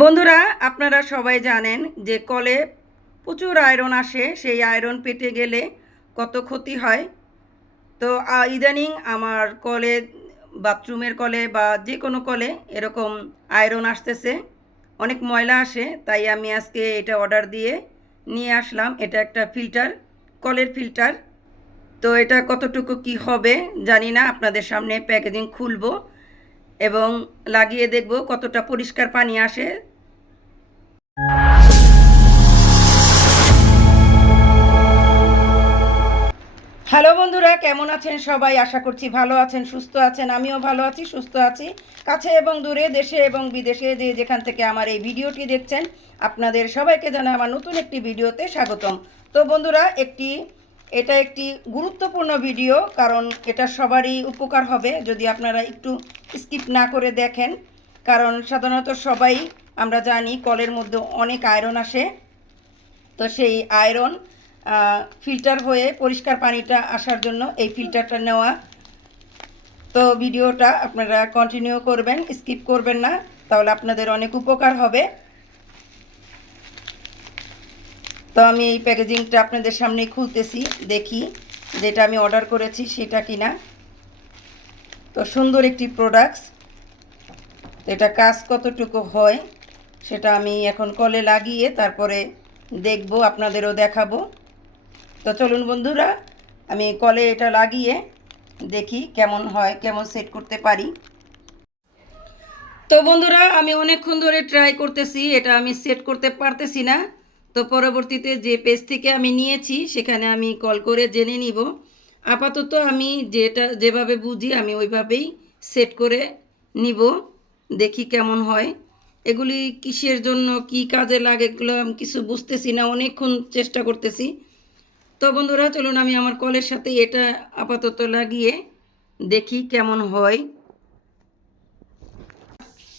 বন্ধুরা, আপনারা সবাই জানেন যে কলে প্রচুর আয়রন আসে। সেই আয়রন পেটে গেলে কত ক্ষতি হয়। তো ইদানিং আমার কলে, বাথরুমের কলে বা যে কোনো কলে এরকম আয়রন আসতেছে, অনেক ময়লা আসে। তাই আমি আজকে এটা অর্ডার দিয়ে নিয়ে আসলাম। এটা একটা ফিল্টার, কলের ফিল্টার। তো এটা কতটুকু কি হবে জানি না, আপনাদের সামনে প্যাকেজিং খুলবো এবং লাগিয়ে দেখব কতটা পরিষ্কার পানি আসে। হ্যালো বন্ধুরা, কেমন আছেন সবাই? আশা করছি ভালো আছেন, সুস্থ আছেন। আমিও ভালো আছি, সুস্থ আছি। কাছে এবং দূরে, দেশে এবং বিদেশে যে যেখান থেকে আমার এই ভিডিওটি দেখছেন, আপনাদের সবাইকে জানাই আমার নতুন একটি ভিডিওতে স্বাগতম। তো বন্ধুরা, এটা একটি গুরুত্বপূর্ণ ভিডিও, কারণ এটা সবারই উপকার হবে যদি আপনারা একটু স্কিপ না করে দেখেন। কারণ সাধারণত সবাই আমরা জানি কলের মধ্যে অনেক আয়রন আসে। তো সেই আয়রন ফিল্টার হয়ে পরিষ্কার পানিটা আসার জন্য এই ফিল্টারটা নেওয়া। তো ভিডিওটা আপনারা কন্টিনিউ করবেন, স্কিপ করবেন না, তাহলে আপনাদের অনেক উপকার হবে। তো আমি এই প্যাকেজিংটা আপনাদের সামনেই খুলতেছি, দেখি যেটা আমি অর্ডার করেছি সেটা কিনা। তো সুন্দর একটি প্রোডাক্টস। এটা কাজ কতটুকু হয় সেটা আমি এখন কলে লাগিয়ে তারপরে দেখব, আপনাদেরও দেখাবো। তো চলুন বন্ধুরা, আমি কলে এটা লাগিয়ে দেখি কেমন হয়, কেমন সেট করতে পারি। তো বন্ধুরা, আমি অনেকক্ষণ ধরে ট্রাই করতেছি, এটা আমি সেট করতে পারতেছি না। তো পরবর্তীতে যে পেজ থেকে আমি নিয়েছি সেখানে আমি কল করে জেনে নিব। আপাতত আমি যেভাবে বুঝি আমি ওইভাবেই সেট করে নিব, দেখি কেমন হয়। এগুলি কিসের জন্য, কি কাজে লাগে, এগুলো আমি কিছু বুঝতেছি না, অনেকক্ষণ চেষ্টা করতেছি। তো বন্ধুরা, চলুন আমি আমার কলের সাথে এটা আপাতত লাগিয়ে দেখি কেমন হয়।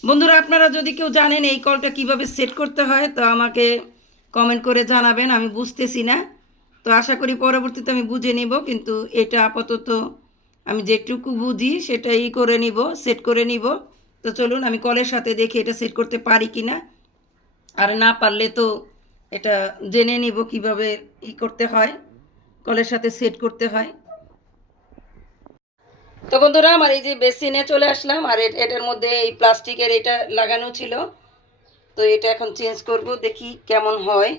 বন্ধুরা, আপনারা যদি কেউ জানেন এই কলটা কিভাবে সেট করতে হয় তো আমাকে কমেন্ট করে জানাবেন, আমি বুঝতেছি না। তো আশা করি পরবর্তীতে আমি বুঝে নিব, কিন্তু এটা আপাতত আমি যেটুকু বুঝি সেটাই করে নিব, সেট করে নিব। তো চলুন আমি কলের সাথে দেখি এটা সেট করতে পারি কি না। আর না পারলে তো এটা জেনে নিব কিভাবে করতে হয়, কলের সাথে সেট করতে হয়। তো বন্ধুরা, আমার এই যে বেসিনে চলে আসলাম, আর এটার মধ্যে এই প্লাস্টিকের এটা লাগানো ছিল। তো এটা এখন চেঞ্জ করব, দেখি কেমন হয়।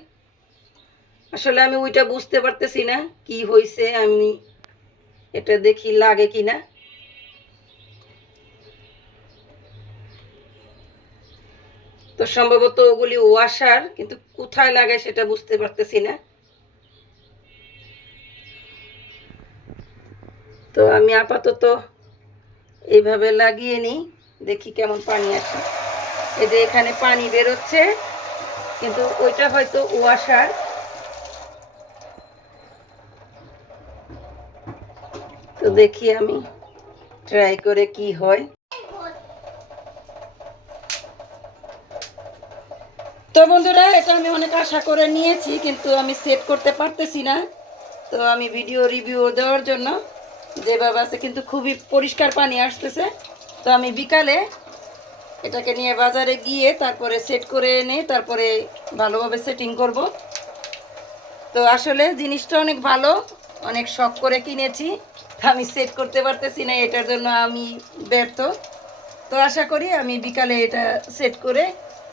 আসলে আমি ওইটা বুঝতে পারতেছি না কি হয়েছে, আমি এটা দেখি লাগে কিনা। তো সম্ভবত ওগুলি ওয়াশার, কিন্তু কোথায় লাগায় সেটা বুঝতে পারতেছি না। তো আমি আপাতত এইভাবে লাগিয়ে নিই, দেখি কেমন পানি আসে। এই যে এখানে পানি বেরোচ্ছে, কিন্তু ওইটা হয়তো ওয়াশার। তো দেখি আমি ট্রাই করে কি হয়। তো বন্ধুরা, এটা আমি অনেক আশা করে নিয়েছি, কিন্তু আমি সেট করতে পারতেছি না। তো আমি ভিডিও রিভিউ দেওয়ার জন্য যেভাবে আছে, কিন্তু খুবই পরিষ্কার পানি আসতেছে। তো আমি বিকালে এটাকে নিয়ে বাজারে গিয়ে তারপরে সেট করে এনে তারপরে ভালোভাবে সেটিং করব। তো আসলে জিনিসটা অনেক ভালো, অনেক শখ করে কিনেছি, আমি সেট করতে পারতেছি না, এটার জন্য আমি ব্যর্থ। তো আশা করি আমি বিকালে এটা সেট করে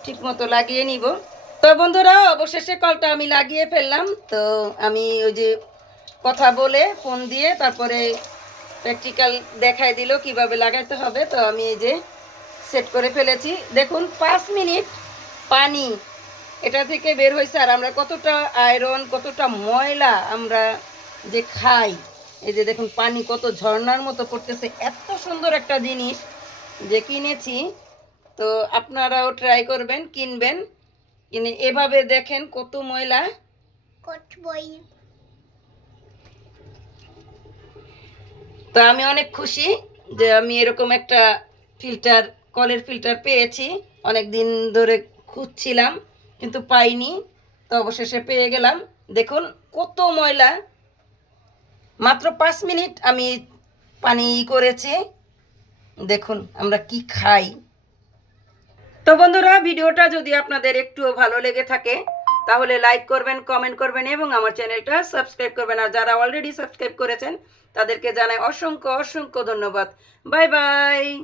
ঠিকমতো লাগিয়ে নিব। তো বন্ধুরা, অবশেষে কলটা আমি লাগিয়ে ফেললাম। তো আমি ওই যে কথা বলে ফোন দিয়ে তারপরে প্র্যাকটিক্যাল দেখাই দিল কিভাবে লাগাইতে হবে। তো আমি এই যে সেট করে ফেলেছি। দেখুন 5 মিনিট পানি এটা থেকে বের হয়েছে। আর আমরা কতটা আয়রন, কতটা ময়লা আমরা যে খাই, এই যে দেখুন পানি কত ঝর্ণার মতো পড়তেছে। এত সুন্দর একটা জিনিস যে কিনেছি। তো আপনারাও ট্রাই করবেন, কিনবেন, কিনে এভাবে দেখেন কত ময়লা। তো আমি অনেক খুশি যে আমি এরকম একটা ফিল্টার, কলের ফিল্টার পেয়েছি। অনেক দিন ধরে খুঁজছিলাম কিন্তু পাইনি, তো অবশেষে পেয়ে গেলাম। দেখুন কত ময়লা, মাত্র 5 মিনিট আমি পানি করেছি। দেখুন আমরা কি খাই, তো বন্ধুরা, ভিডিওটা যদি আপনাদের একটুও ভালো লেগে থাকে তাহলে লাইক করবেন, কমেন্ট করবেন এবং আমার চ্যানেলটা সাবস্ক্রাইব করবেন। আর যারা অলরেডি সাবস্ক্রাইব করেছেন তাদেরকে জানাই অসংখ্য অসংখ্য ধন্যবাদ। Bye bye.